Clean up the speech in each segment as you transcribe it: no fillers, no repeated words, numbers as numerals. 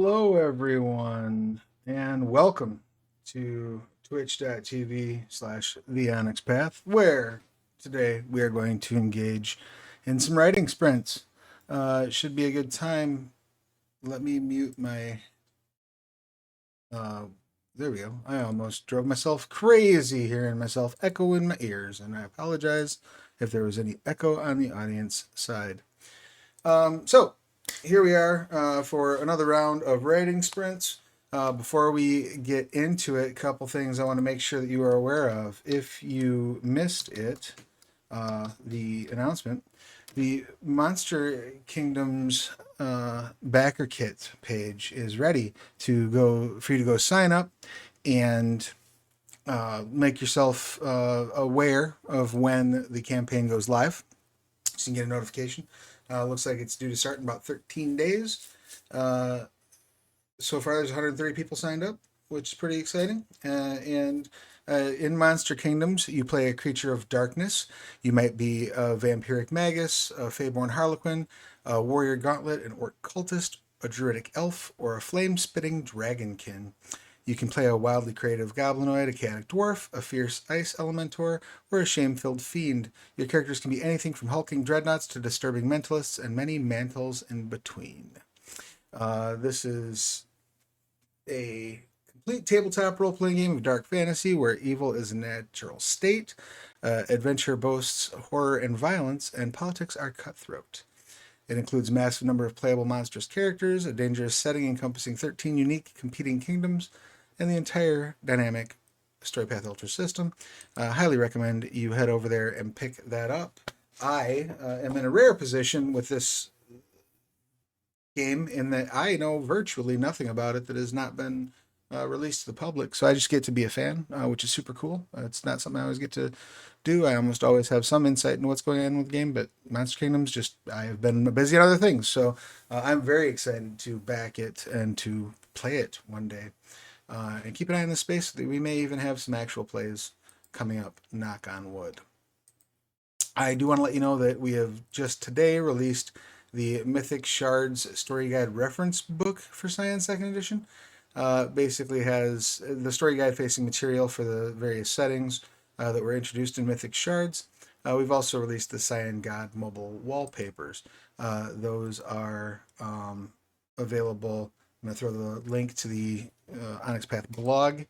Hello, everyone, and welcome to twitch.tv/the Onyx Path, where today we are going to engage in some writing sprints. It should be a good time. Let me mute my. Uh, there we go. I almost drove myself crazy hearing myself echo in my ears, and I apologize if there was any echo on the audience side. So here we are for another round of writing sprints. Before we get into it, a couple things I want to make sure that you are aware of. If you missed it, the announcement, the Monster Kingdoms backer kit page is ready to go for you to go sign up and make yourself aware of when the campaign goes live, so you can get a notification. Looks like it's due to start in about 13 days. So far, there's 130 people signed up, which is pretty exciting. And in Monster Kingdoms, you play a creature of darkness. You might be a vampiric magus, a Feyborn harlequin, a warrior gauntlet, an orc cultist, a druidic elf, or a flame-spitting dragonkin. You can play a wildly creative goblinoid, a chaotic dwarf, a fierce ice elementor, or a shame-filled fiend. Your characters can be anything from hulking dreadnoughts to disturbing mentalists and many mantles in between. This is a complete tabletop role-playing game of dark fantasy where evil is a natural state, adventure boasts horror and violence, and politics are cutthroat. It includes a massive number of playable monstrous characters, a dangerous setting encompassing 13 unique competing kingdoms, and the entire dynamic Storypath Ultra system. Highly recommend you head over there and pick that up. I am in a rare position with this game in that I know virtually nothing about it that has not been released to the public. So I just get to be a fan, which is super cool. It's not something I always get to do. I almost always have some insight into what's going on with the game, but Monster Kingdoms, just I have been busy on other things. So I'm very excited to back it and to play it one day. And keep an eye on the space. We may even have some actual plays coming up, knock on wood. I do want to let you know that we have just today released the Mythic Shards Story Guide Reference Book for Science 2nd Edition. Basically has the story guide facing material for the various settings that were introduced in Mythic Shards. We've also released the Cyan God mobile wallpapers. Those are available. I'm going to throw the link to the Onyx Path blog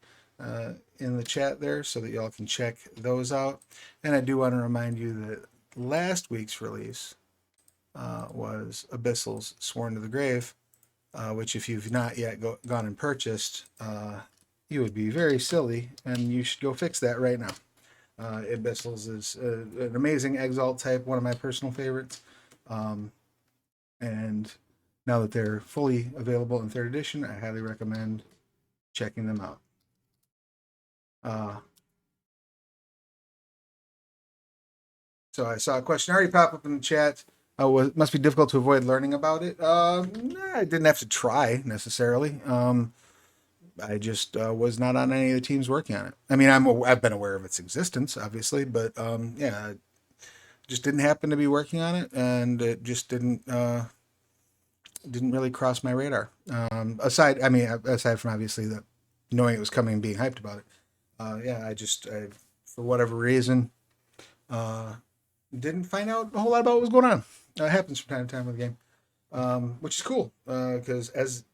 in the chat there so that y'all can check those out. And I do want to remind you that last week's release was Abyssal's Sworn to the Grave, which if you've not yet gone and purchased, you would be very silly, and you should go fix that right now. Abyssals is an amazing Exalt type, one of my personal favorites. And now that they're fully available in 3rd edition, I highly recommend checking them out. So I saw a question already pop up in the chat. Must be difficult to avoid learning about it. I didn't have to try necessarily. I just was not on any of the teams working on it. I mean, I've been aware of its existence, obviously, but yeah, just didn't happen to be working on it, and it just didn't really cross my radar. Aside from obviously the knowing it was coming and being hyped about it. Yeah, I for whatever reason didn't find out a whole lot about what was going on. It happens from time to time with the game, which is cool because as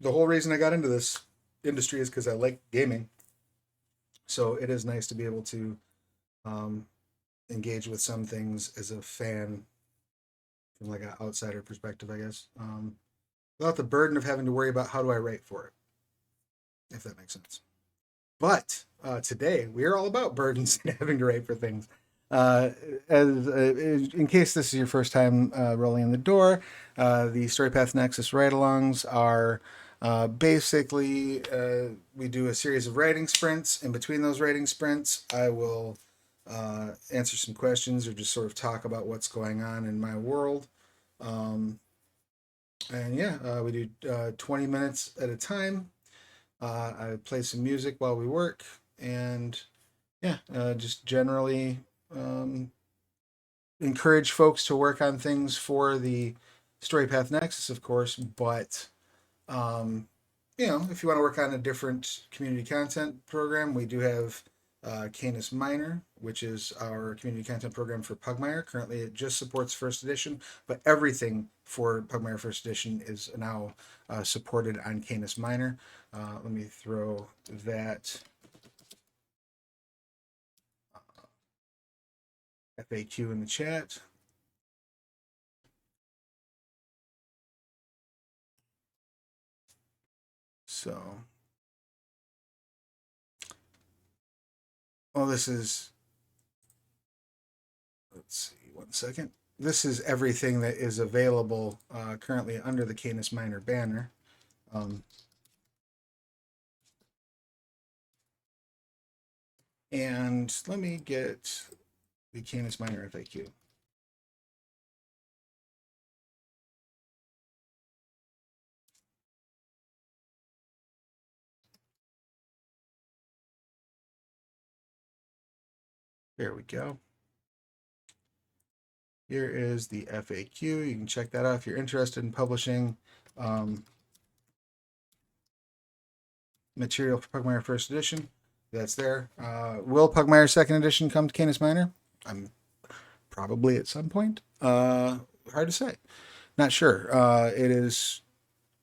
the whole reason I got into this industry is because I like gaming. So it is nice to be able to engage with some things as a fan from like an outsider perspective, I guess, without the burden of having to worry about how do I write for it, if that makes sense. But today we are all about burdens and having to write for things. In case this is your first time rolling in the door, the Storypath Nexus ride-alongs are basically we do a series of writing sprints. In between those writing sprints, I will answer some questions or just sort of talk about what's going on in my world. And yeah, we do 20 minutes at a time. I play some music while we work, and yeah, just generally encourage folks to work on things for the Storypath Nexus, of course, but If you want to work on a different community content program, we do have Canis Minor, which is our community content program for Pugmire. Currently, it just supports first edition, but everything for Pugmire first edition is now supported on Canis Minor. Let me throw that FAQ in the chat. So, this is, let's see, one second. This is everything that is available currently under the Canis Minor banner. And let me get the Canis Minor FAQ. There we go. Here is the FAQ. You can check that out if you're interested in publishing material for Pugmire First Edition. That's there. Will Pugmire Second Edition come to Canis Minor? I'm probably at some point. Hard to say. Not sure. It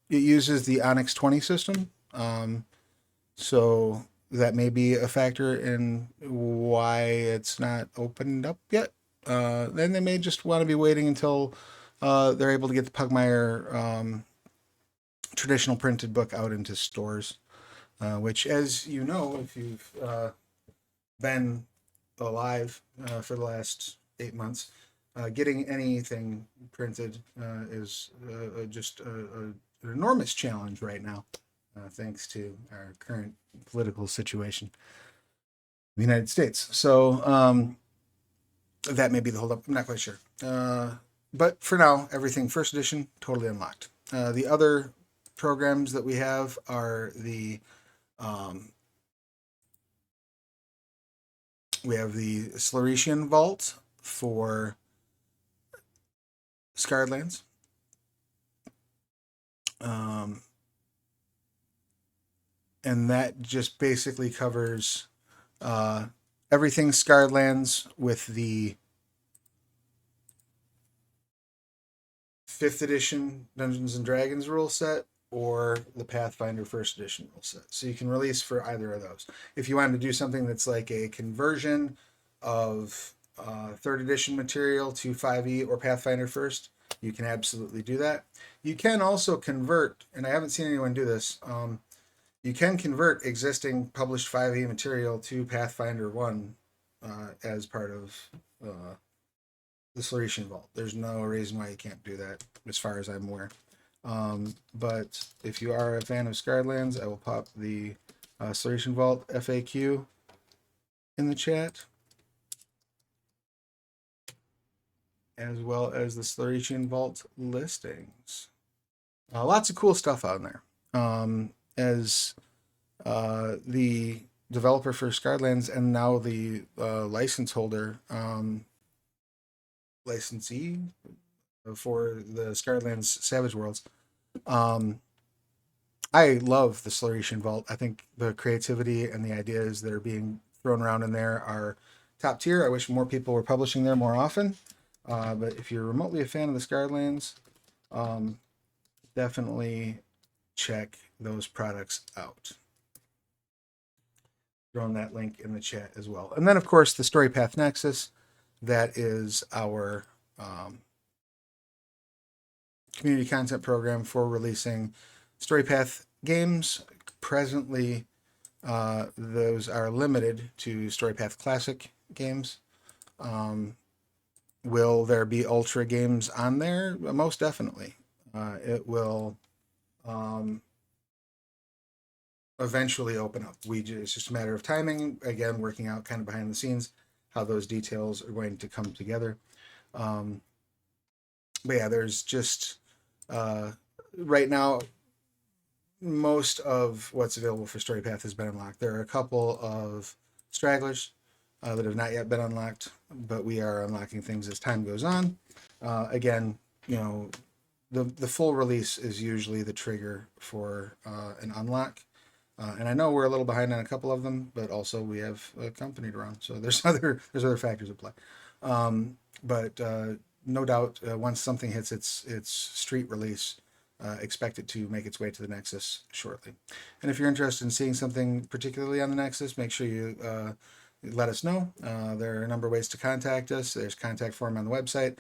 uses the Onyx 20 system. So that may be a factor in why it's not opened up yet. Then they may just want to be waiting until they're able to get the Pugmire traditional printed book out into stores, which, as you know, if you've been alive for the last 8 months, getting anything printed is just an enormous challenge right now, thanks to our current political situation in the United States. So that may be the holdup. I'm not quite sure. But for now, everything first edition, totally unlocked. The other programs that we have are we have the Sluretian Vault for Scarred Lands. And that just basically covers everything Scarred Lands with the 5th edition Dungeons and Dragons rule set or the Pathfinder First Edition rule set. So you can release for either of those. If you wanted to do something that's like a conversion of 3rd edition material to 5e or Pathfinder First, you can absolutely do that. You can also convert, and I haven't seen anyone do this, you can convert existing published 5e material to Pathfinder 1 as part of the Sluretian Vault. There's no reason why you can't do that, as far as I'm aware. But if you are a fan of Scarred Lands, I will pop the Sluretian Vault FAQ in the chat, as well as the Sluretian Vault listings. Lots of cool stuff out there. As the developer for Scarred Lands and now the license holder, licensee for the Scarred Lands Savage Worlds, I love the Sluretian Vault. I think the creativity and the ideas that are being thrown around in there are top tier. I wish more people were publishing there more often. But if you're remotely a fan of the Scarred Lands, definitely check those products out. Throwing that link in the chat as well. And then, of course, the Storypath Nexus. That is our community content program for releasing Storypath games. Presently, those are limited to Storypath Classic games. Will there be Ultra games on there? Most definitely. It will eventually open up. It's just a matter of timing. Again, working out kind of behind the scenes how those details are going to come together. But yeah, there's just right now, most of what's available for Storypath has been unlocked. There are a couple of stragglers that have not yet been unlocked, but we are unlocking things as time goes on. Again, the full release is usually the trigger for an unlock. And I know we're a little behind on a couple of them, but also we have a company to run, so there's other factors at play. But no doubt, once something hits its street release, expect it to make its way to the Nexus shortly. And if you're interested in seeing something particularly on the Nexus, make sure you let us know. There are a number of ways to contact us. There's contact form on the website.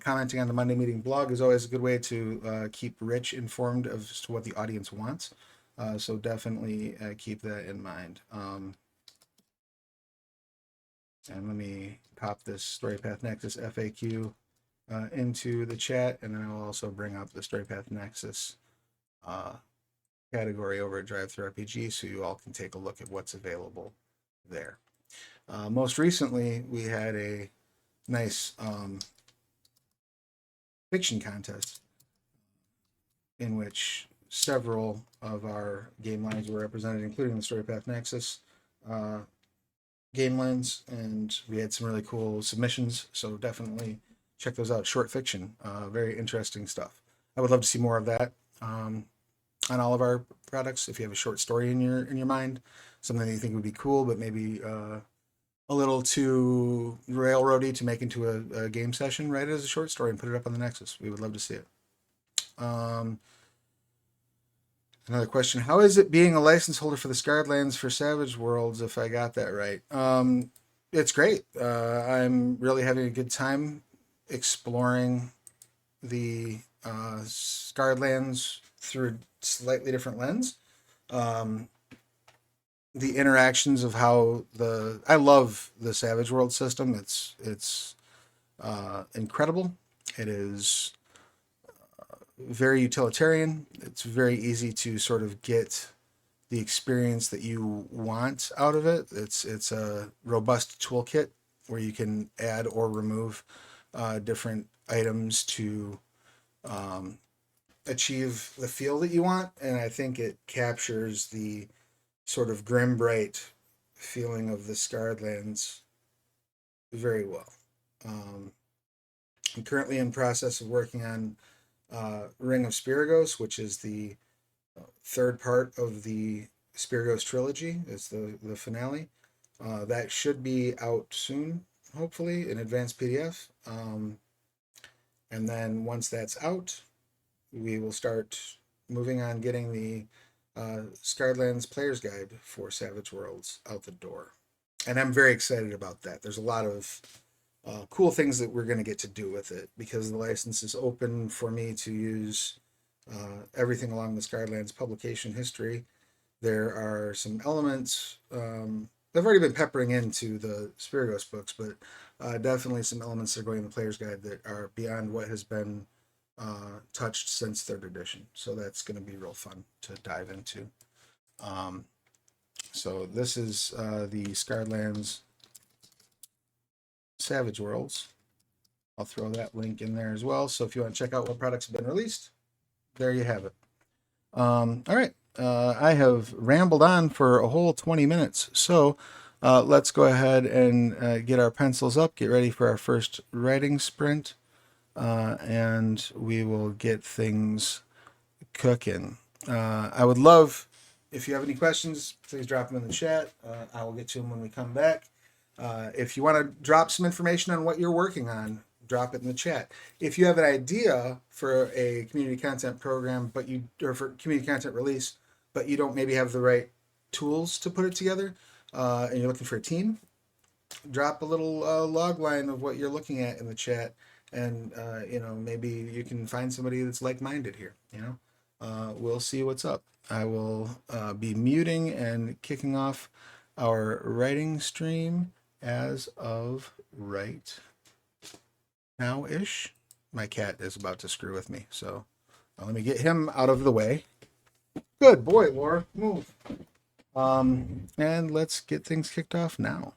Commenting on the Monday Meeting blog is always a good way to keep Rich informed of as to what the audience wants. So definitely keep that in mind. And let me pop this Storypath Nexus FAQ into the chat, and then I will also bring up the Storypath Nexus category over at DriveThruRPG so you all can take a look at what's available there. Most recently, we had a nice fiction contest in which several of our game lines were represented, including the Storypath Nexus game lines, and we had some really cool submissions, so definitely check those out. Short fiction, very interesting stuff. I would love to see more of that on all of our products. If you have a short story in your mind, something that you think would be cool, but maybe a little too railroady to make into a game session, write it as a short story and put it up on the Nexus. We would love to see it. Another question: how is it being a license holder for the Scarred Lands for Savage Worlds? If I got that right, it's great. I'm really having a good time exploring the Scarred Lands through a slightly different lens. The interactions of how I love the Savage World system. It's incredible. It is very utilitarian. It's very easy to sort of get the experience that you want out of it. It's a robust toolkit where you can add or remove different items to achieve the feel that you want, and I think it captures the sort of grim bright feeling of the Scarred Lands very well. I'm currently in process of working on Ring of Spiragos, which is the third part of the Spiragos trilogy. It's the finale. That should be out soon, hopefully, in advanced PDF. And then once that's out, we will start moving on getting the Scarred Lands Player's Guide for Savage Worlds out the door. And I'm very excited about that. There's a lot of cool things that we're going to get to do with it because the license is open for me to use everything along the Scarred Lands publication history. There are some elements they've already been peppering into the Spiragos books, but definitely some elements that are going in the Player's Guide that are beyond what has been touched since third edition. So that's going to be real fun to dive into. So this is the Scarred Lands Savage Worlds. I'll throw that link in there as well. So if you want to check out what products have been released, there you have it. All right. I have rambled on for a whole 20 minutes. So let's go ahead and get our pencils up, get ready for our first writing sprint, and we will get things cooking. I would love, if you have any questions, please drop them in the chat. I will get to them when we come back. If you want to drop some information on what you're working on, drop it in the chat. If you have an idea for a community content program, or for community content release, but you don't maybe have the right tools to put it together, and you're looking for a team, drop a little log line of what you're looking at in the chat, and maybe you can find somebody that's like-minded here. We'll see what's up. I will be muting and kicking off our writing stream as of right now-ish. My cat is about to screw with me, so let me get him out of the way. Good boy, Laura. Move. And let's get things kicked off now.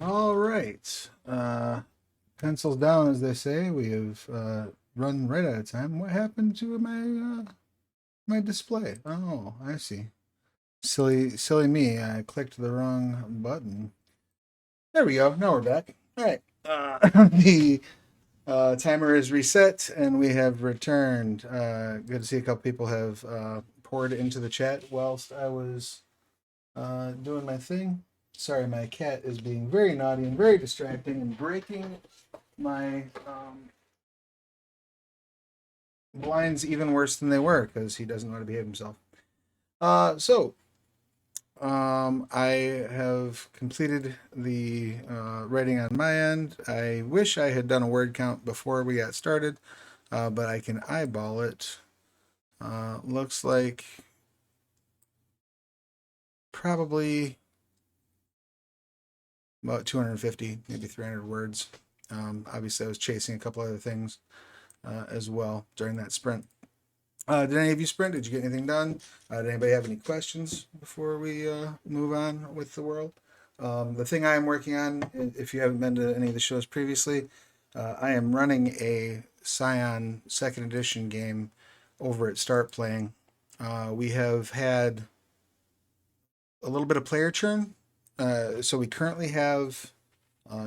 All right. Pencils down, as they say. We have run right out of time. What happened to my display? Oh, I see. Silly me. I clicked the wrong button. There we go. Now we're back. All right. The timer is reset, and we have returned. Good to see a couple people have poured into the chat whilst I was doing my thing. Sorry, my cat is being very naughty and very distracting and breaking my blinds even worse than they were because he doesn't know how to behave himself. I have completed the writing on my end. I wish I had done a word count before we got started, but I can eyeball it. Looks like probably about 250, maybe 300 words. Obviously, I was chasing a couple other things as well during that sprint. Did any of you sprint? Did you get anything done? Did anybody have any questions before we move on with the world? The thing I am working on, if you haven't been to any of the shows previously, I am running a Scion second edition game over at Start Playing. We have had a little bit of player churn. So we currently have,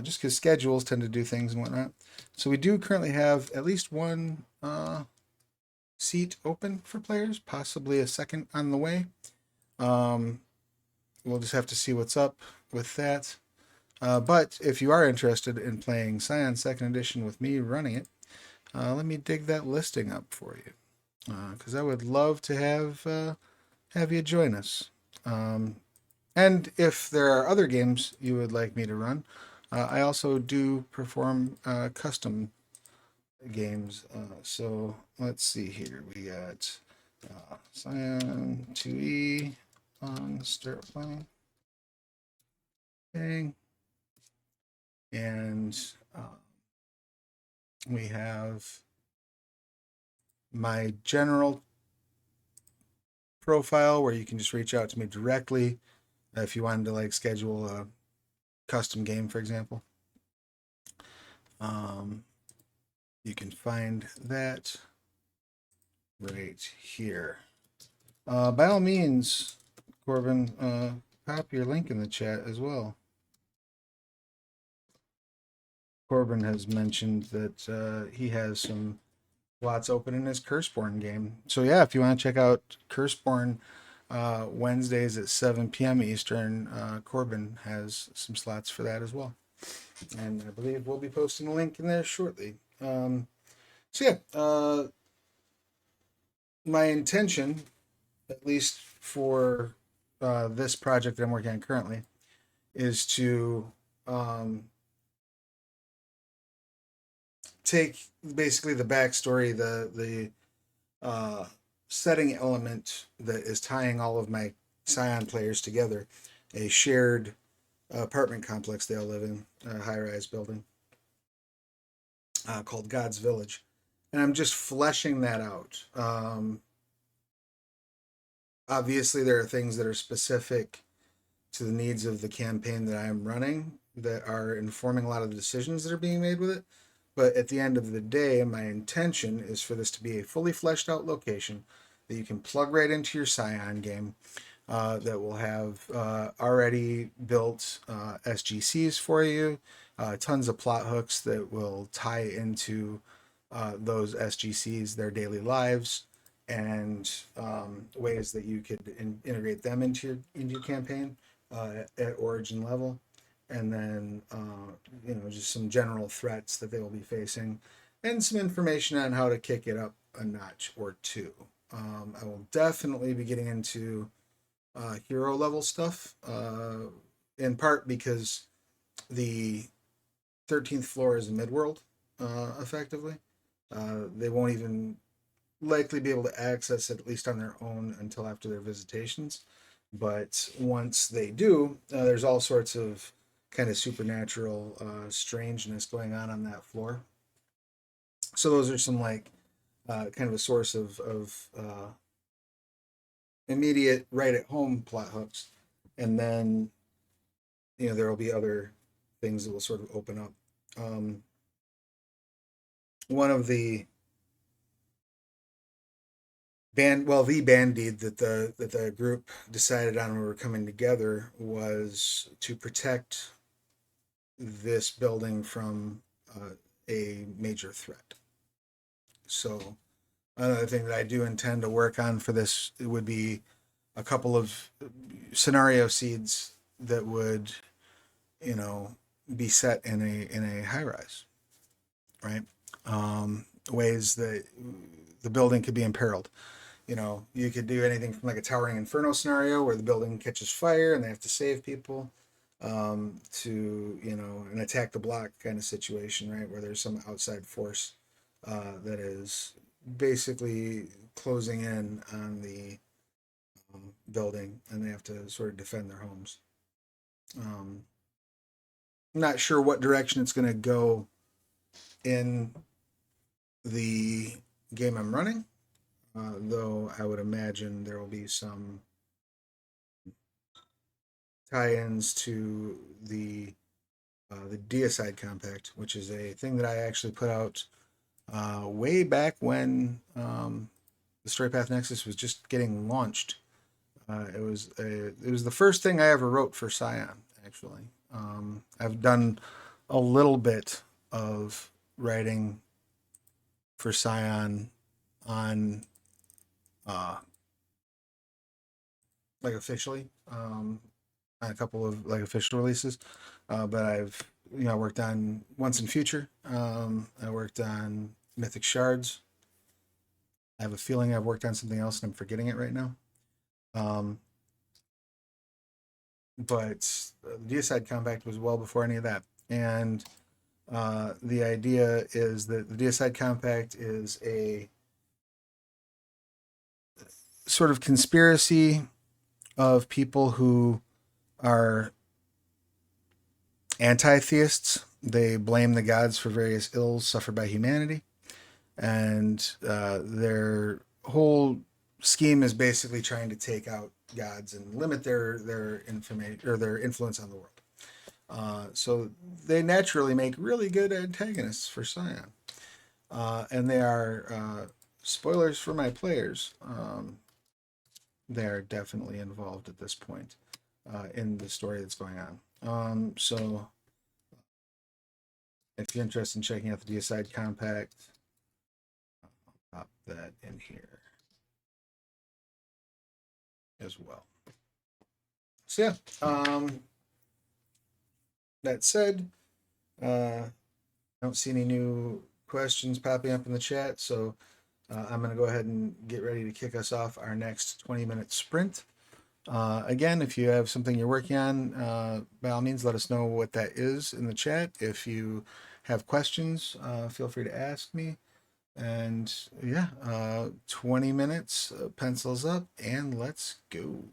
just because schedules tend to do things and whatnot, so we do currently have at least one seat open for players, possibly a second on the way. We'll just have to see what's up with that. But if you are interested in playing Scion Second Edition with me running it, let me dig that listing up for you, because I would love to have you join us. And if there are other games you would like me to run, I also do perform custom games. So let's see here. We got Scion 2E on Start Playing. Okay. And we have my general profile where you can just reach out to me directly if you wanted to like schedule a custom game, for example. You can find that right here. By all means, Corbin, pop your link in the chat as well. Corbin has mentioned that he has some slots open in his Curseborn game. So yeah, if you want to check out Curseborn Wednesdays at 7 p.m. Eastern, Corbin has some slots for that as well. And I believe we'll be posting a link in there shortly. So yeah, my intention, at least for this project that I'm working on currently, is to take basically the backstory, the setting element that is tying all of my Scion players together, a shared apartment complex they all live in, a high-rise building called God's Village, and I'm just fleshing that out. Obviously, there are things that are specific to the needs of the campaign that I am running that are informing a lot of the decisions that are being made with it. But at the end of the day, my intention is for this to be a fully fleshed out location that you can plug right into your Scion game, that will have already built SGCs for you, tons of plot hooks that will tie into those SGCs, their daily lives, and ways that you could integrate them into your campaign at origin level, and then just some general threats that they will be facing, and some information on how to kick it up a notch or two. I will definitely be getting into hero level stuff, in part because the 13th floor is a midworld, effectively. They won't even likely be able to access it, at least on their own, until after their visitations. But once they do, there's all sorts of kind of supernatural strangeness going on that floor. So those are some like kind of a source of immediate right at home plot hooks, and then there will be other things that will sort of open up. Um, One of the band deed that the group decided on when we were coming together was to protect this building from a major threat. So another thing that I do intend to work on for this would be a couple of scenario seeds that would, you know, be set in a high rise, right? Ways that the building could be imperiled. You know, you could do anything from like a towering inferno scenario where the building catches fire and they have to save people, to, you know, an attack the block kind of situation, right, where there's some outside force that is basically closing in on the building, and they have to sort of defend their homes. Um, I'm not sure what direction it's going to go in the game I'm running, though I would imagine there will be some tie-ins to the deicide compact, which is a thing that I actually put out way back when the Storypath Nexus was just getting launched. It was the first thing I ever wrote for Scion. Actually, I've done a little bit of writing for Scion on like officially, on a couple of like official releases, but I've, you know, worked on Once in Future. I worked on Mythic Shards. I have a feeling I've worked on something else and I'm forgetting it right now. Um, but the Deicide Compact was well before any of that. And the idea is that the Deicide Compact is a sort of conspiracy of people who are anti-theists. They blame the gods for various ills suffered by humanity, and their whole scheme is basically trying to take out gods and limit their information or their influence on the world. So they naturally make really good antagonists for Scion, and they are spoilers for my players. They are definitely involved at this point in the story that's going on. So if you're interested in checking out the Deicide Compact, I'll pop that in here as well. So yeah, that said, I don't see any new questions popping up in the chat, so I'm going to go ahead and get ready to kick us off our next 20-minute sprint. Again, if you have something you're working on, by all means, let us know what that is in the chat. If you have questions, feel free to ask me. And yeah, 20 minutes, pencils up, and let's go.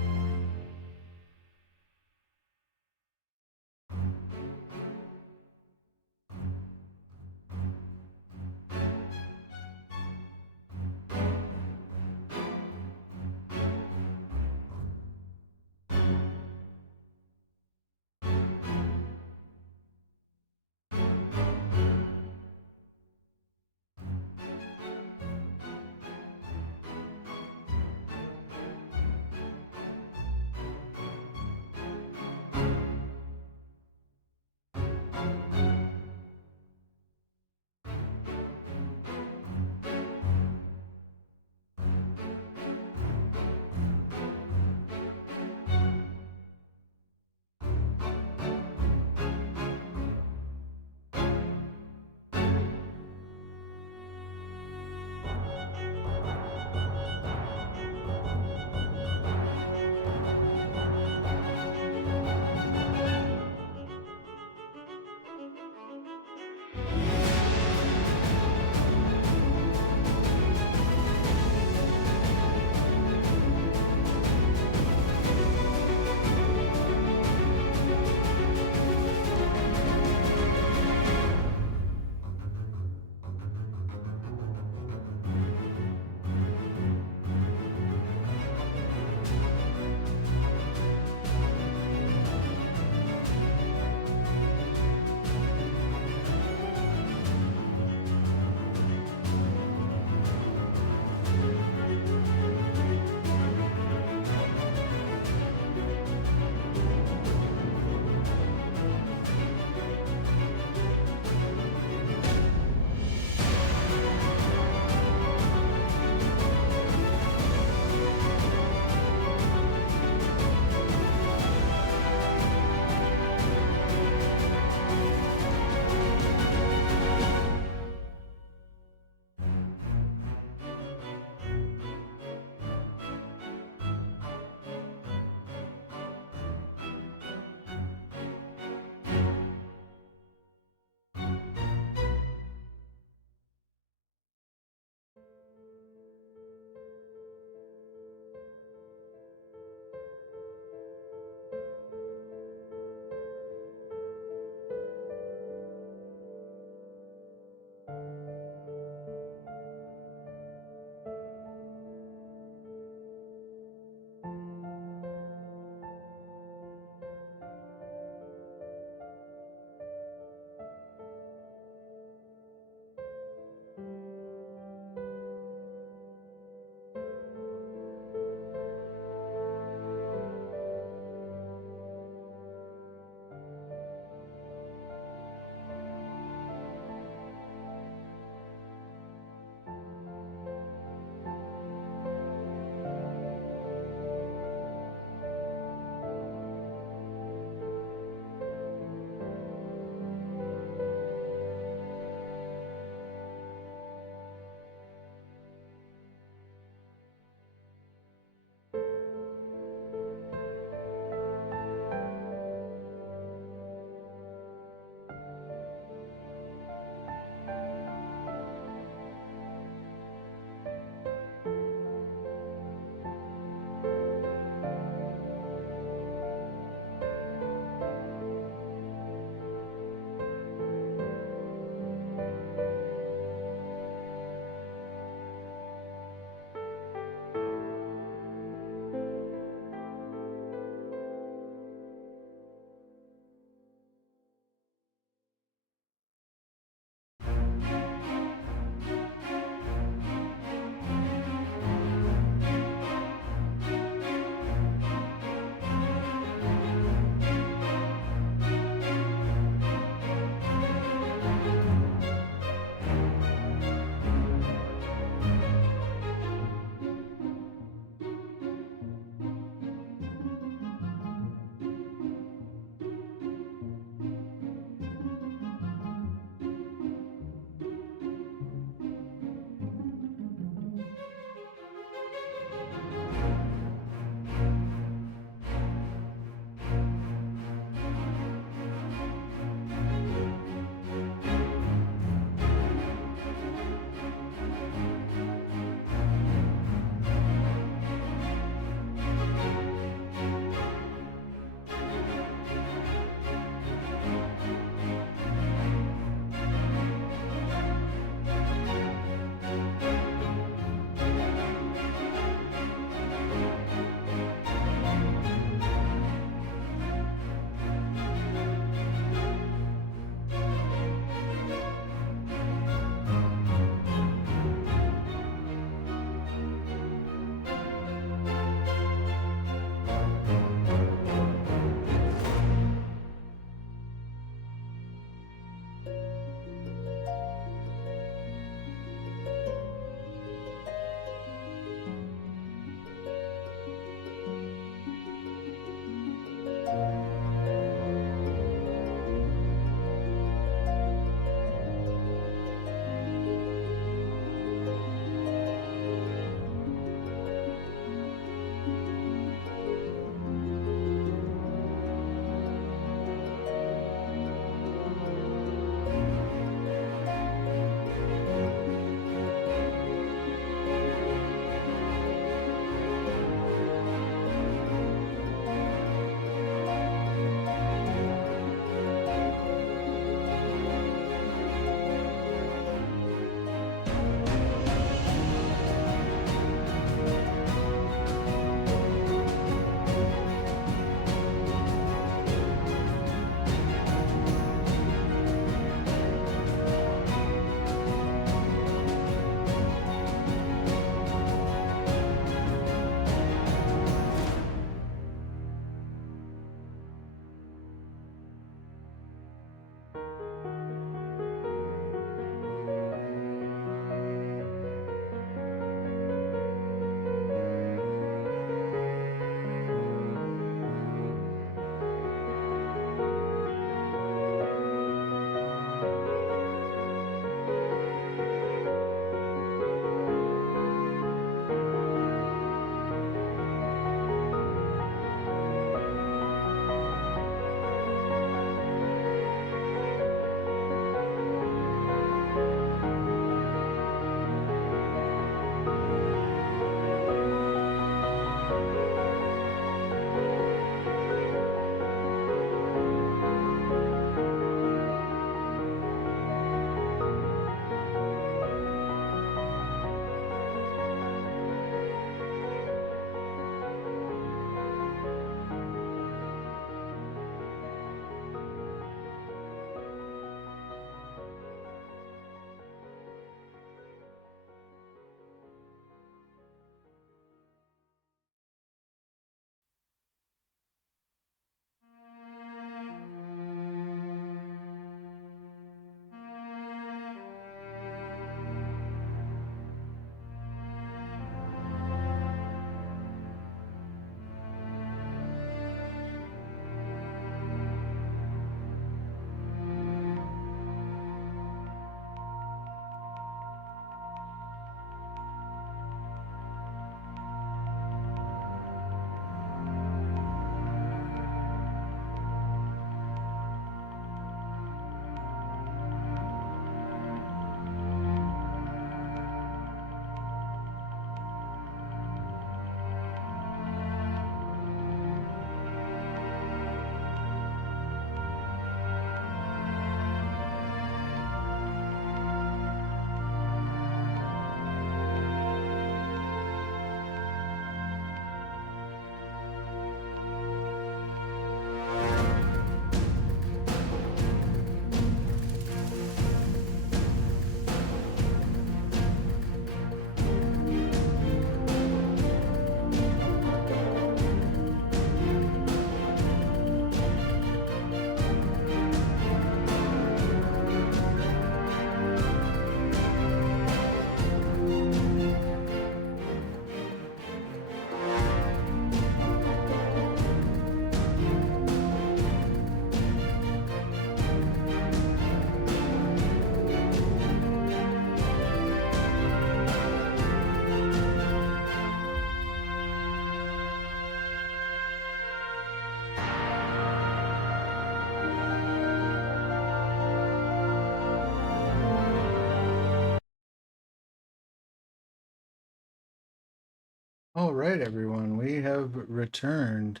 All right, everyone, we have returned.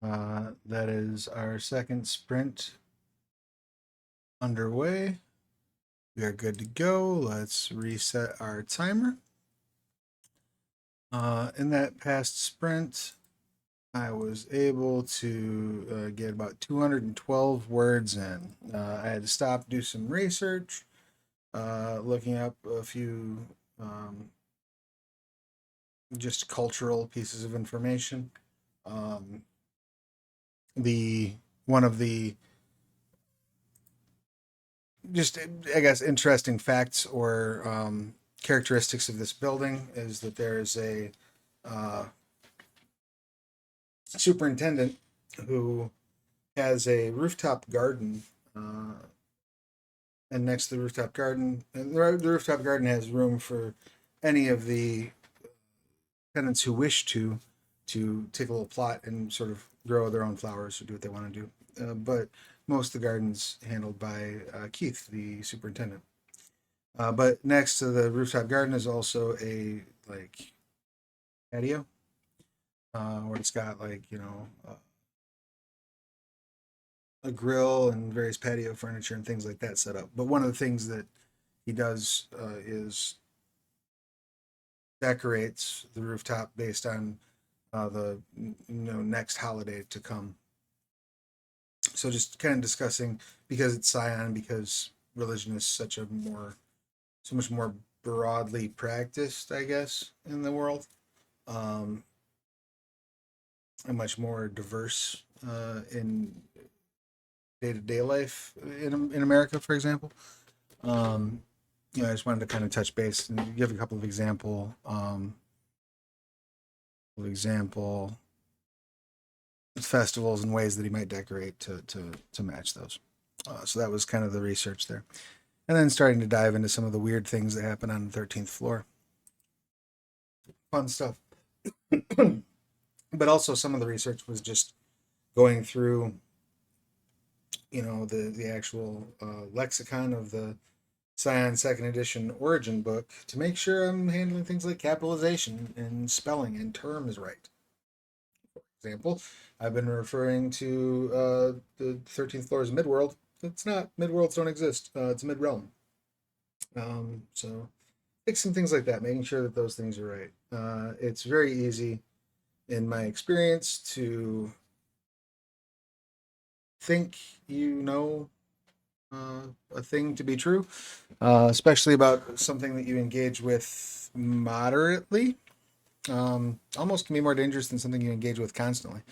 That is our second sprint underway. We are good to go. Let's reset our timer. In that past sprint, I was able to get about 212 words in. I had to stop, do some research, looking up a few just cultural pieces of information. Um, the one of the just I guess interesting facts or characteristics of this building is that there is a uh, superintendent who has a rooftop garden, and next to the rooftop garden, and the rooftop garden has room for any of the tenants who wish to take a little plot and sort of grow their own flowers or do what they want to do. But most of the gardens handled by Keith, the superintendent. But next to the rooftop garden is also a like patio, where it's got like a grill and various patio furniture and things like that set up. But one of the things that he does is decorates the rooftop based on the next holiday to come. So just kind of discussing because it's Scion, because religion is so much more broadly practiced, I guess, in the world. Um, and much more diverse in day to day life in America, for example. Um, I just wanted to kind of touch base and give a couple of example festivals and ways that he might decorate to match those. So that was kind of the research there, and then starting to dive into some of the weird things that happen on the 13th floor. Fun stuff, but also some of the research was just going through the actual lexicon of the Scion Second Edition Origin book to make sure I'm handling things like capitalization and spelling and terms right. For example, I've been referring to the 13th floor as Midworld. It's not. Midworlds don't exist. It's Midrealm. So fixing things like that, making sure that those things are right. It's very easy, in my experience, to think you know a thing to be true, especially about something that you engage with moderately. Almost can be more dangerous than something you engage with constantly.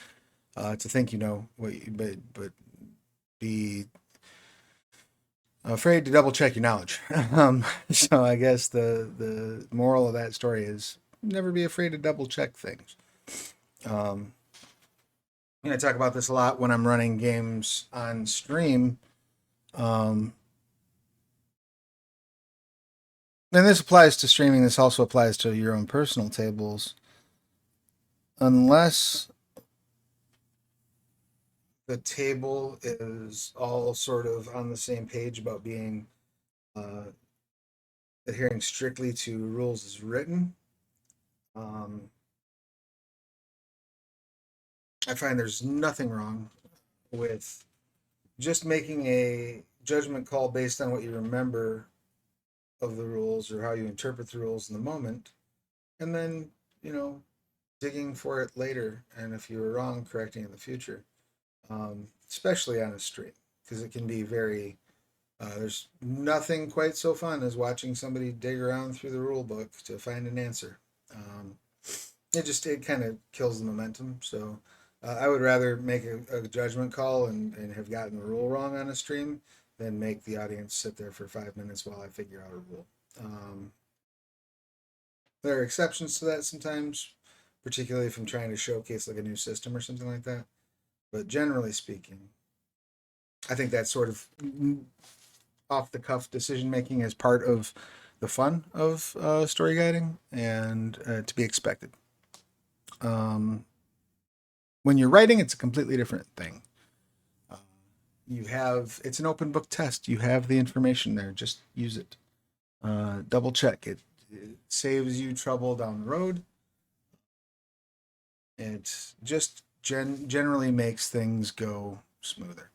To think you know what, but be afraid to double check your knowledge. So I guess the moral of that story is never be afraid to double check things. Um, I talk about this a lot when I'm running games on stream. Um, and this applies to streaming. This also applies to your own personal tables. Unless the table is all sort of on the same page about being uh, adhering strictly to rules as written, um, I find there's nothing wrong with just making a judgment call based on what you remember of the rules or how you interpret the rules in the moment, and then, you know, digging for it later. And if you were wrong, correcting in the future, especially on a stream, because it can be very there's nothing quite so fun as watching somebody dig around through the rule book to find an answer. Um, it kind of kills the momentum. So I would rather make a judgment call and have gotten the rule wrong on a stream than make the audience sit there for 5 minutes while I figure out a rule. Um, there are exceptions to that sometimes, particularly if I'm trying to showcase like a new system or something like that. But generally speaking, I think that sort of off the cuff decision making is part of the fun of story guiding and to be expected. Um, when you're writing, it's a completely different thing. Uh, it's an open book test. You have the information there. Just use it. Double check it. It saves you trouble down the road. It just generally makes things go smoother.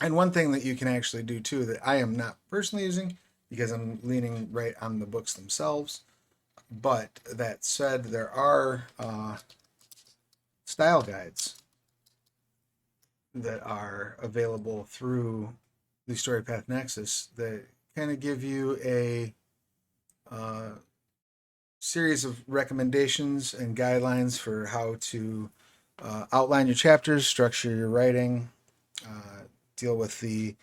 And one thing that you can actually do too that I am not personally using because I'm leaning right on the books themselves. But that said, there are style guides that are available through the Storypath Nexus that kind of give you a uh, series of recommendations and guidelines for how to outline your chapters, structure your writing, deal with the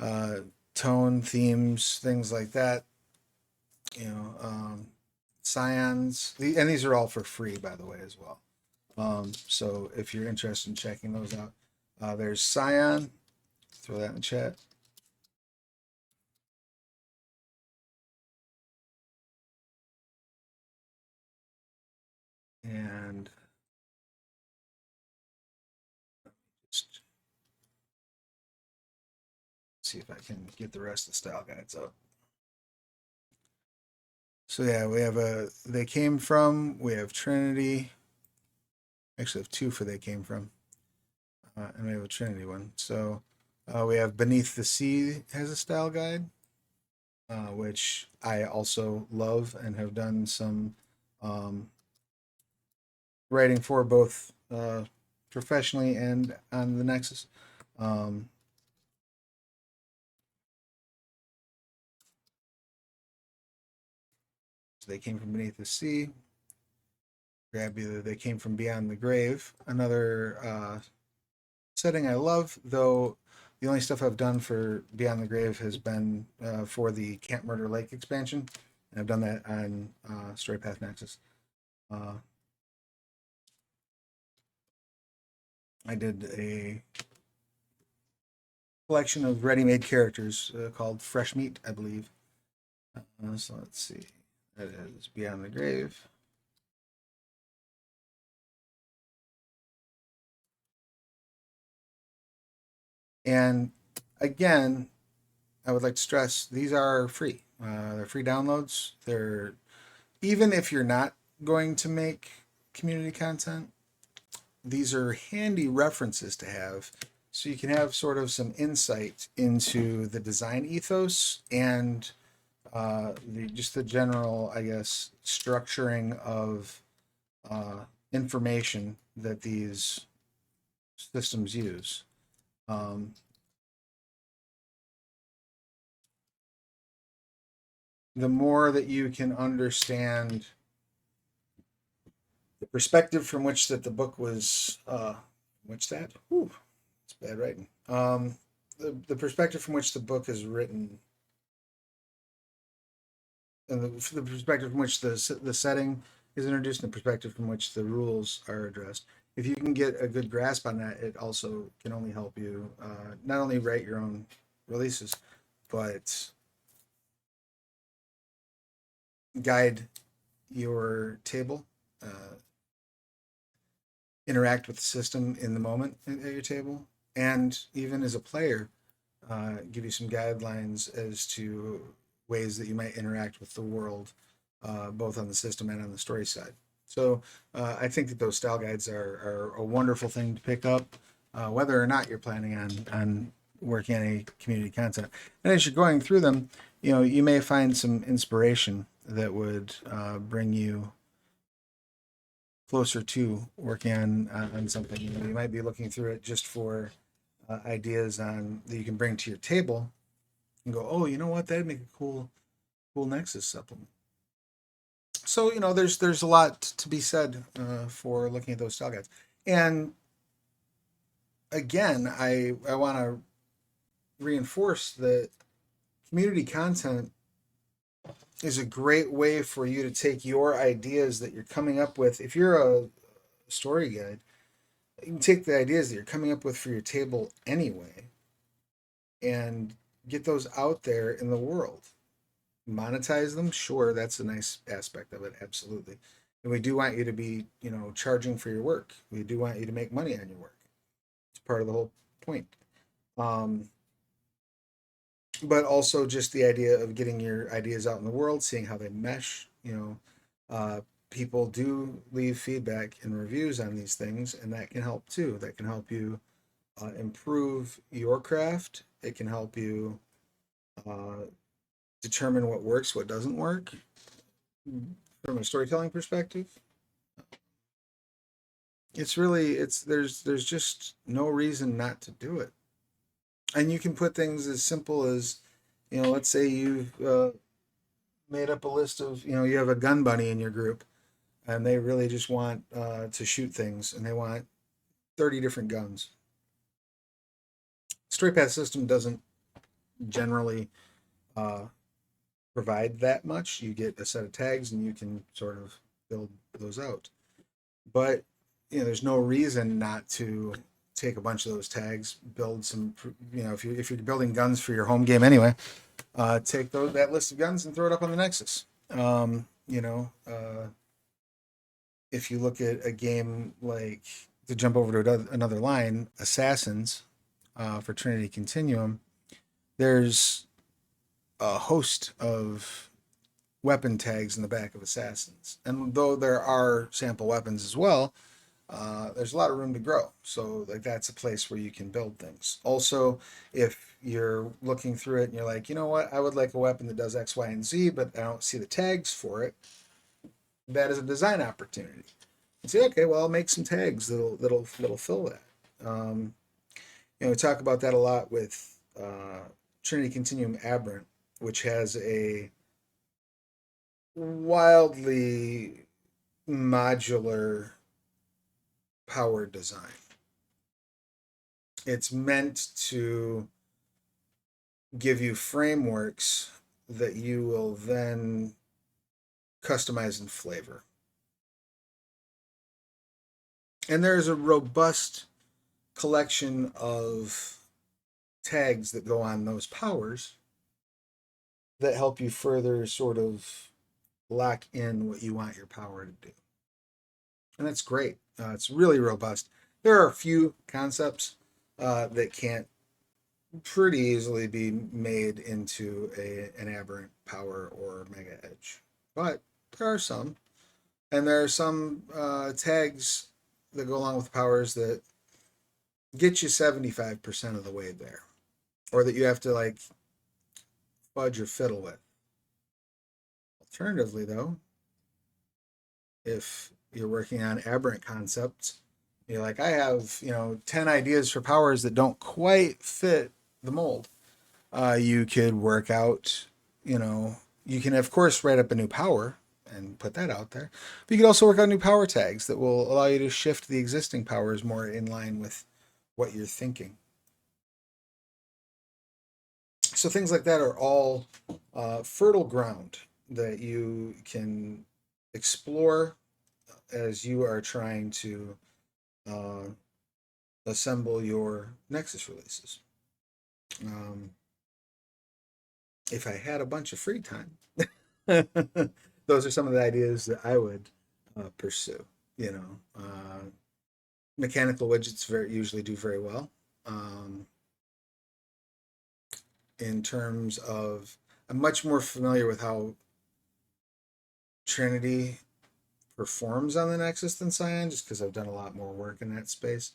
uh, tone, themes, things like that. You know, scions, and these are all for free, by the way, as well. So if you're interested in checking those out, there's Scion. Throw that in the chat. And just see if I can get the rest of the style guides up. So yeah, we have They Came From, we have Trinity. Actually, have two for They Came From. And we have a Trinity one. So we have Beneath the Sea has a style guide, which I also love and have done some um, writing for both professionally and on the Nexus. Um, so They Came From Beneath the Sea. Grab either They Came From Beyond the Grave. Another setting I love, though the only stuff I've done for Beyond the Grave has been for the Camp Murder Lake expansion. And I've done that on Storypath Nexus. I did a collection of ready-made characters called Fresh Meat, I believe. So let's see. That is Beyond the Grave. And again, I would like to stress these are free. They're free downloads. They're even if you're not going to make community content, these are handy references to have so you can have sort of some insight into the design ethos and just the general, I guess, structuring of information that these systems use. Um, the more that you can understand the perspective from which that the book was, which that, whew, it's bad writing. The perspective from which the book is written, and the perspective from which the setting is introduced, and the perspective from which the rules are addressed. If you can get a good grasp on that, it also can only help you not only write your own releases, but guide your table, uh, interact with the system in the moment at your table, and even as a player, give you some guidelines as to ways that you might interact with the world, both on the system and on the story side. So I think that those style guides are a wonderful thing to pick up, whether or not you're planning on working on any community content. And as you're going through them, you may find some inspiration that would bring you closer to working on something. You might be looking through it just for ideas on that you can bring to your table and go, oh, you know what, that'd make a cool Nexus supplement. So there's a lot to be said for looking at those style guides. And again, I want to reinforce that community content is a great way for you to take your ideas that you're coming up with. If you're a story guide, you can take the ideas that you're coming up with for your table anyway and get those out there in the world. Monetize them, sure, that's a nice aspect of it, absolutely. And we do want you to be, charging for your work. We do want you to make money on your work. It's part of the whole point. Um, but also just the idea of getting your ideas out in the world, seeing how they mesh, people do leave feedback and reviews on these things, and that can help too. That can help you improve your craft. It can help you uh, determine what works, what doesn't work from a storytelling perspective. It's really it's there's just no reason not to do it. And you can put things as simple as, let's say you've made up a list of, you have a gun bunny in your group, and they really just want to shoot things, and they want 30 different guns. Storypath system doesn't generally uh, provide that much. You get a set of tags, and you can sort of build those out. But there's no reason not to take a bunch of those tags, build some. If you're building guns for your home game anyway, take that list of guns and throw it up on the Nexus. If you look at a game like, to jump over to another line, Assassins, for Trinity Continuum, there's a host of weapon tags in the back of Assassins. And though there are sample weapons as well, there's a lot of room to grow. So like that's a place where you can build things. Also, if you're looking through it and you're like, you know what, I would like a weapon that does X, Y, and Z, but I don't see the tags for it, that is a design opportunity. And say, okay, well, I'll make some tags that'll fill that. We talk about that a lot with Trinity Continuum Aberrant, which has a wildly modular power design. It's meant to give you frameworks that you will then customize and flavor. And there's a robust collection of tags that go on those powers that help you further sort of lock in what you want your power to do. And that's great. It's really robust. There are a few concepts that can't pretty easily be made into an aberrant power or mega edge, but there are some. And there are some tags that go along with powers that get you 75% of the way there, or that you have to like fudge or fiddle with. Alternatively, though, if you're working on aberrant concepts, you're like, I have 10 ideas for powers that don't quite fit the mold. You could work out, you can of course write up a new power and put that out there, but you could also work on new power tags that will allow you to shift the existing powers more in line with what you're thinking. So things like that are all fertile ground that you can explore as you are trying to assemble your Nexus releases. If I had a bunch of free time, those are some of the ideas that I would pursue. Mechanical widgets usually do very well. In terms of, I'm much more familiar with how Trinity performs on the Nexus than Cyan, just because I've done a lot more work in that space.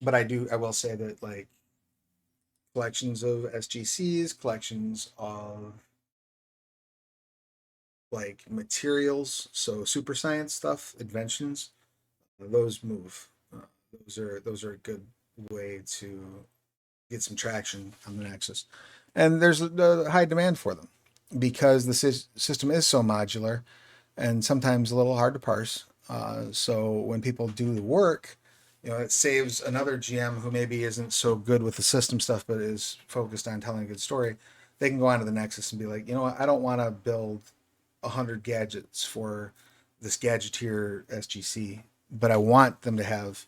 But I will say that like collections of SGCs, collections of like materials, so super science stuff, inventions, those move. Those are a good way to get some traction on the Nexus, and there's a high demand for them because the system is so modular and sometimes a little hard to parse. So when people do the work, it saves another GM who maybe isn't so good with the system stuff but is focused on telling a good story. They can go onto the Nexus and be like, I don't want to build 100 gadgets for this gadgeteer SGC, but I want them to have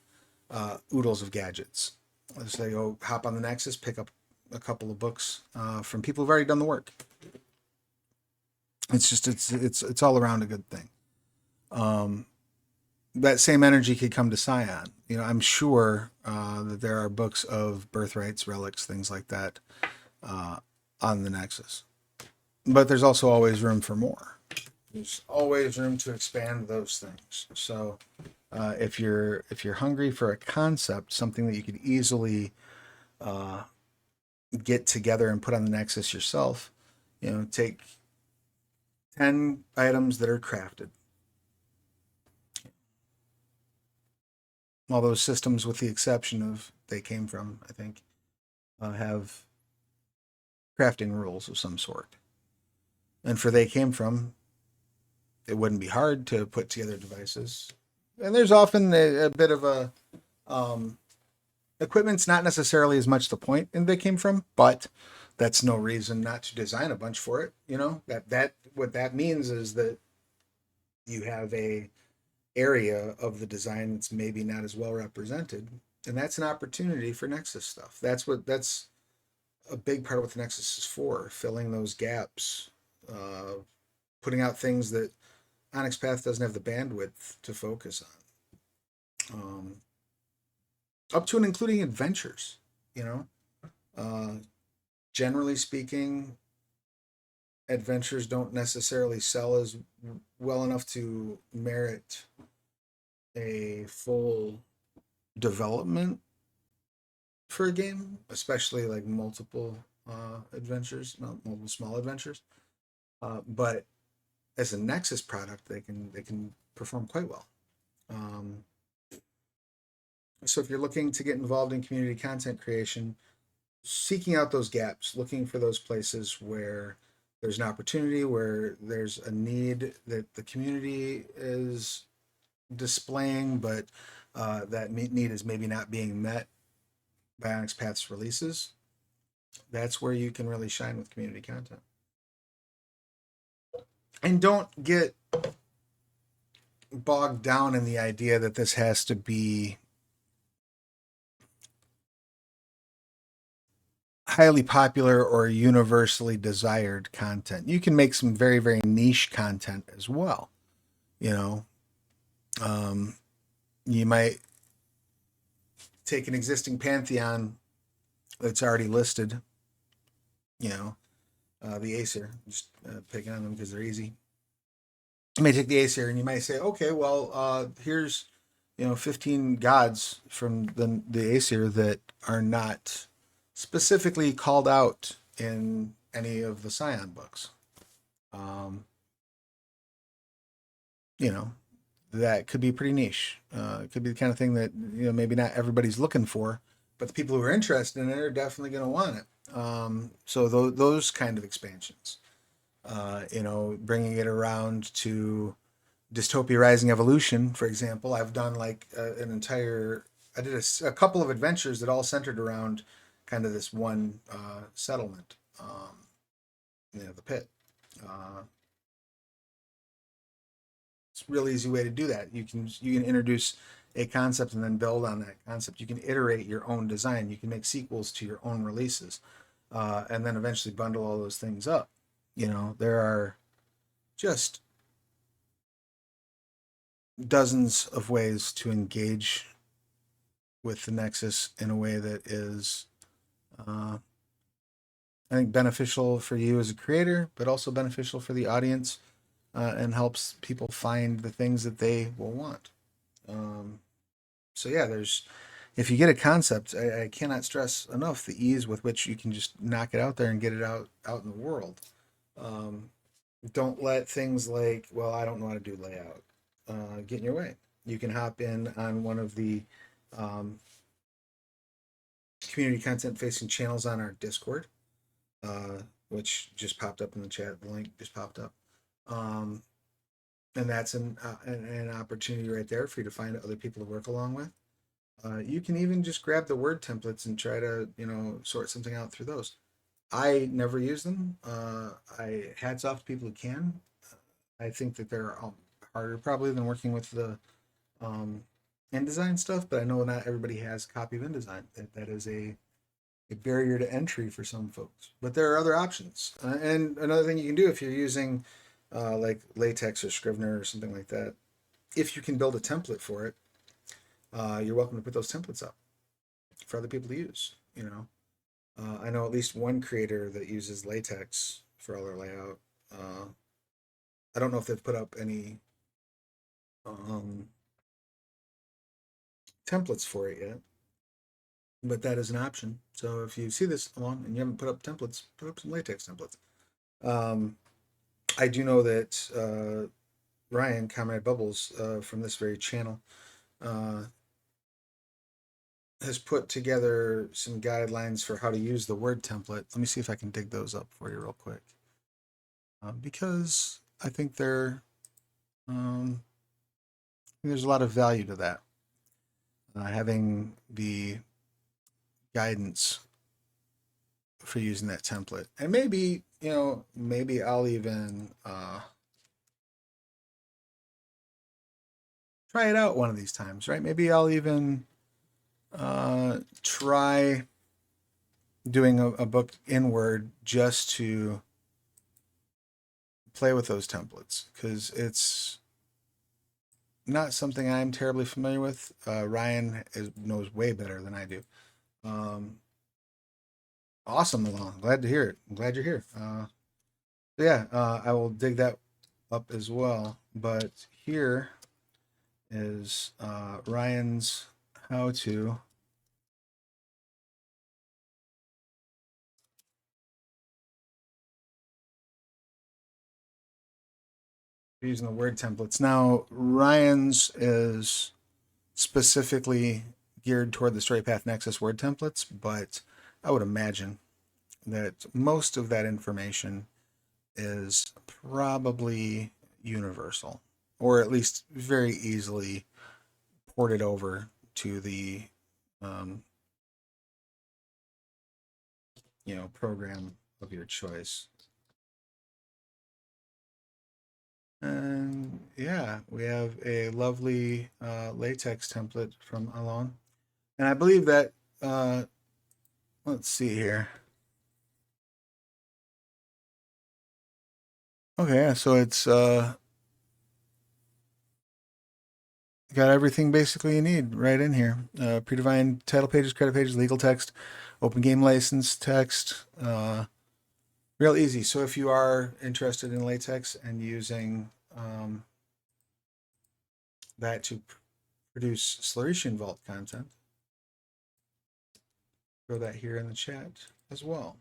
oodles of gadgets. Let's say go hop on the Nexus, pick up a couple of books from people who've already done the work. It's just it's all around a good thing. That same energy could come to Scion. I'm sure that there are books of birthrights, relics, things like that on the Nexus, but there's also always room for more. There's always room to expand those things. So if you're hungry for a concept, something that you could easily uh, get together and put on the Nexus yourself, take 10 items that are crafted. All those systems, with the exception of they came from, I think, have crafting rules of some sort. And for they came from, it wouldn't be hard to put together devices. And there's often a bit of a equipment's not necessarily as much the point and they came from, but that's no reason not to design a bunch for it. That what that means is that you have a area of the design that's maybe not as well represented, and that's an opportunity for Nexus stuff. That's a big part of what the Nexus is for, filling those gaps, uh, putting out things that Onyx Path doesn't have the bandwidth to focus on, up to and including adventures. You know, uh, generally speaking, adventures don't necessarily sell as well enough to merit a full development for a game, especially like multiple adventures, multiple small adventures. But as a Nexus product, they can perform quite well. Um, so if you're looking to get involved in community content creation, seeking out those gaps, looking for those places where there's an opportunity, where there's a need that the community is displaying, but that need is maybe not being met by Onyx Path's releases, that's where you can really shine with community content. And don't get bogged down in the idea that this has to be highly popular or universally desired content. You can make some very, very niche content as well. You know, um, you might take an existing pantheon that's already listed, the Acer, just picking on them because they're easy. You may take the Acer and you might say, okay, well, here's 15 gods from the Aesir that are not specifically called out in any of the Scion books. Um, you know, that could be pretty niche. It could be the kind of thing that maybe not everybody's looking for, but the people who are interested in it are definitely going to want it. So those kind of expansions, bringing it around to Dystopia Rising Evolution, for example. I've done like I did a couple of adventures that all centered around kind of this one settlement, the pit. Uh, it's a real easy way to do that. You can introduce a concept and then build on that concept. You can iterate your own design. You can make sequels to your own releases, and then eventually bundle all those things up. There are just dozens of ways to engage with the Nexus in a way that is, uh, I think, beneficial for you as a creator, but also beneficial for the audience, and helps people find the things that they will want. Um, so yeah, if you get a concept, I cannot stress enough the ease with which you can just knock it out there and get it out in the world. Um, don't let things like, well, I don't know how to do layout, get in your way. You can hop in on one of the um, community content facing channels on our Discord, which just popped up in the chat. The link just popped up. And that's an opportunity right there for you to find other people to work along with. You can even just grab the word templates and try to, sort something out through those. I never use them. I hats off to people who can. I think that they're harder probably than working with the um, InDesign stuff, but I know not everybody has a copy of InDesign. That is a barrier to entry for some folks. But there are other options. And another thing you can do if you're using like LaTeX or Scrivener or something like that, if you can build a template for it, you're welcome to put those templates up for other people to use. I know at least one creator that uses LaTeX for all their layout. I don't know if they've put up any um, templates for it yet, but that is an option. So if you see this along and you haven't put up templates, put up some latex templates. Um, I do know that Ryan, Comrade Bubbles, from this very channel, uh, has put together some guidelines for how to use the word template. Let me see if I can dig those up for you real quick, because I think there's a lot of value to that. Having the guidance for using that template, and maybe maybe I'll even try it out one of these times, right? Maybe I'll even try doing a book in Word just to play with those templates, because it's not something I'm terribly familiar with. Ryan knows way better than I do. Um, awesome, Alon. Glad to hear it. I'm glad you're here. Yeah, I will dig that up as well. But here is Ryan's how to using the word templates. Now, Ryan's is specifically geared toward the Storypath Nexus word templates, but I would imagine that most of that information is probably universal, or at least very easily ported over to the um, program of your choice. And yeah, we have a lovely latex template from Alon. And I believe that, let's see here. Okay, yeah, so it's got everything basically you need right in here. Predefined title pages, credit pages, legal text, open game license text. Real easy. So if you are interested in latex and using that to produce Slurration Vault content, throw that here in the chat as well.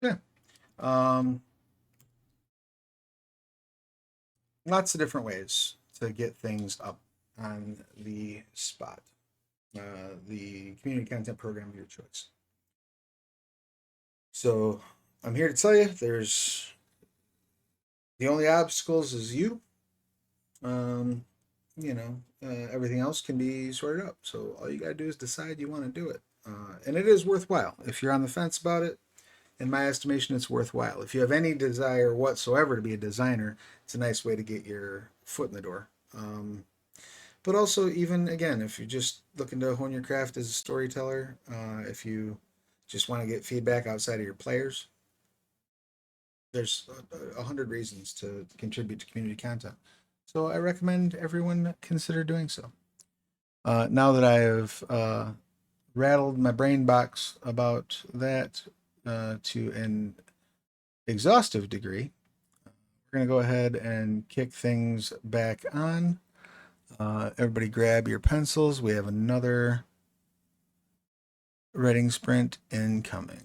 Yeah. Um, lots of different ways to get things up on the spot. The community content program of your choice. So I'm here to tell you there's the only obstacles is you. Um, everything else can be sorted out. So all you got to do is decide you want to do it. And it is worthwhile. If you're on the fence about it, in my estimation, it's worthwhile. If you have any desire whatsoever to be a designer, it's a nice way to get your foot in the door. But also, even again, if you're just looking to hone your craft as a storyteller, if you just want to get feedback outside of your players, there's 100 reasons to contribute to community content. So I recommend everyone consider doing so. Now that I have rattled my brain box about that to an exhaustive degree, we're going to go ahead and kick things back on. Everybody grab your pencils. We have another writing sprint incoming.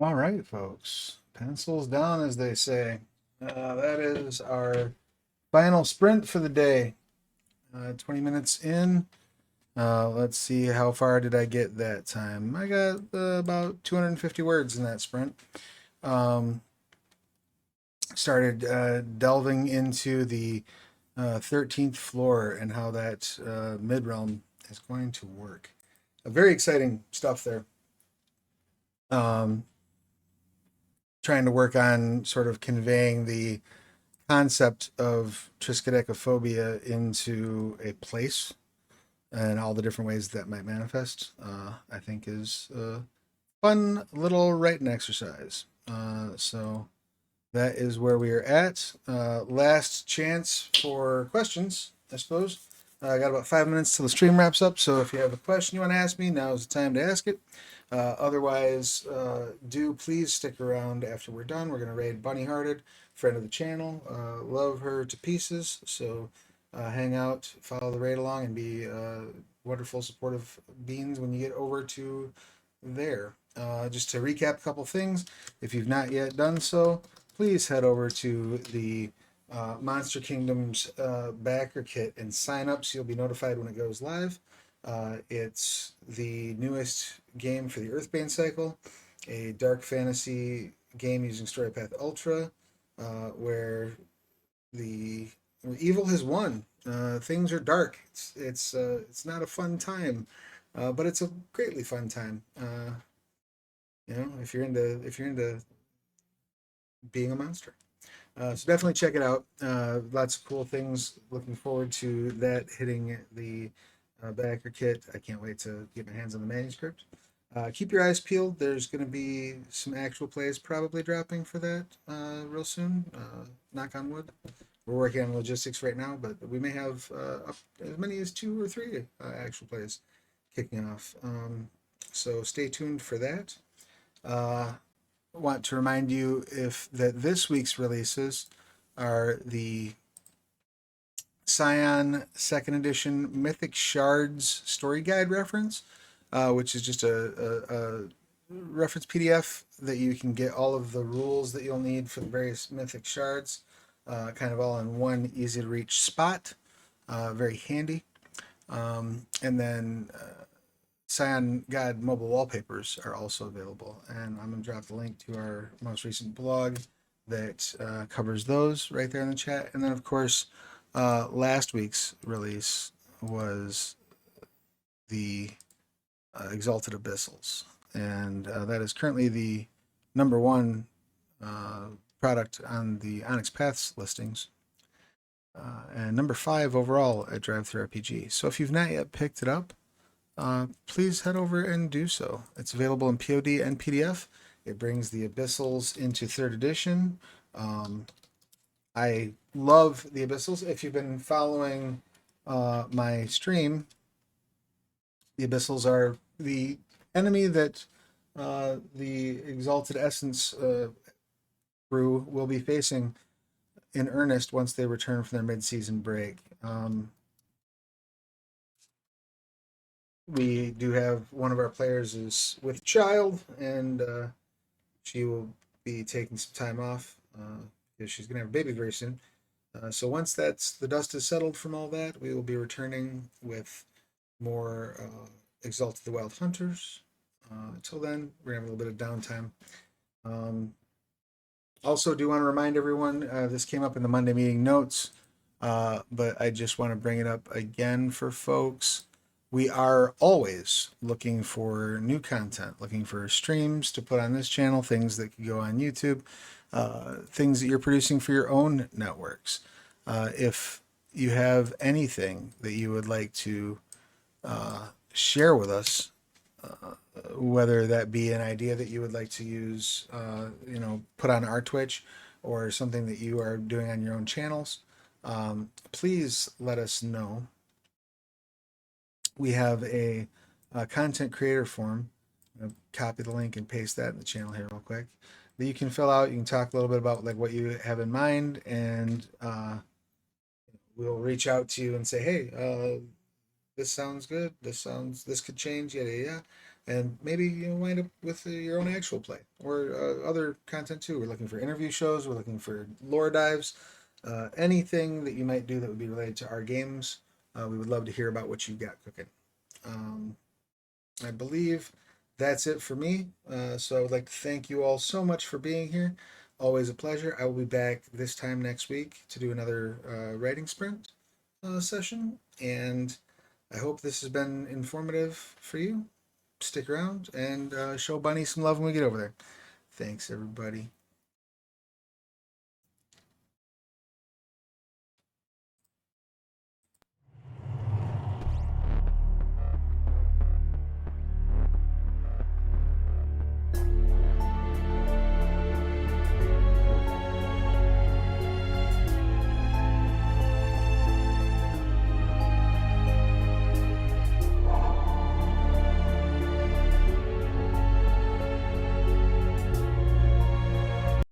All right, folks. Pencils down, as they say. That is our final sprint for the day. 20 minutes in. Let's see, how far did I get that time? I got about 250 words in that sprint. Um, Started delving into the 13th floor and how that mid realm is going to work. Very exciting stuff there. Um, Trying to work on sort of conveying the concept of triskaidekaphobia into a place and all the different ways that might manifest, I think is a fun little writing exercise. So that is where we are at. Last chance for questions, I suppose. I got about 5 minutes till the stream wraps up, so if you have a question you want to ask me, now is the time to ask it. Otherwise, do please stick around after we're done. We're going to raid Bunny Hearted, friend of the channel. Love her to pieces, so hang out, follow the raid along, and be wonderful, supportive beans when you get over to there. Just to recap a couple things, if you've not yet done so, please head over to the Monster Kingdoms backer kit and sign up so you'll be notified when it goes live. It's the newest game for the Earthbane cycle, a dark fantasy game using Storypath Ultra, where the evil has won. Things are dark. It's not a fun time, but it's a greatly fun time. If you're into being a monster. So definitely check it out. Lots of cool things. Looking forward to that hitting the backer kit. I can't wait to get my hands on the manuscript. Keep your eyes peeled. There's going to be some actual plays probably dropping for that real soon. Knock on wood. We're working on logistics right now, but we may have as many as 2 or 3 actual plays kicking off. So stay tuned for that. Uh, Want to remind you if that this week's releases are the Scion Second Edition Mythic Shards Story Guide reference, which is just a reference PDF that you can get all of the rules that you'll need for the various Mythic Shards, kind of all in one easy to reach spot. Very handy. And then Scion God mobile wallpapers are also available, and I'm going to drop the link to our most recent blog that covers those right there in the chat. And then, of course, last week's release was the Exalted Abyssals, and that is currently the #1 product on the Onyx Paths listings, and #5 overall at Drive Thru RPG. So if you've not yet picked it up, please head over and do so. It's available in POD and PDF. It brings the Abyssals into 3rd edition. I love the Abyssals. If you've been following my stream, the Abyssals are the enemy that the Exalted Essence crew will be facing in earnest once they return from their mid-season break. We do have one of our players is with child, and she will be taking some time off because she's going to have a baby very soon. So once the dust is settled from all that, we will be returning with more Exalted the Wild Hunters. Until then, we're going to have a little bit of downtime. Also, do want to remind everyone this came up in the Monday meeting notes, but I just want to bring it up again for folks. We are always looking for new content, looking for streams to put on this channel, things that could go on YouTube, things that you're producing for your own networks. If you have anything that you would like to share with us, whether that be an idea that you would like to use, put on our Twitch, or something that you are doing on your own channels, please let us know. We have a content creator form. I'll copy the link and paste that in the channel here real quick, that you can fill out. You can talk a little bit about like what you have in mind, and we'll reach out to you and say, hey, this sounds good. This could change. Yeah, yeah, yeah. and maybe wind up with your own actual play or other content too. We're looking for interview shows. We're looking for lore dives. Anything that you might do that would be related to our games. We would love to hear about what you got cooking. Um, I believe that's it for me. So I would like to thank you all so much for being here. Always a pleasure. I will be back this time next week to do another writing sprint session. And I hope this has been informative for you. Stick around and show Bunny some love when we get over there. Thanks, everybody.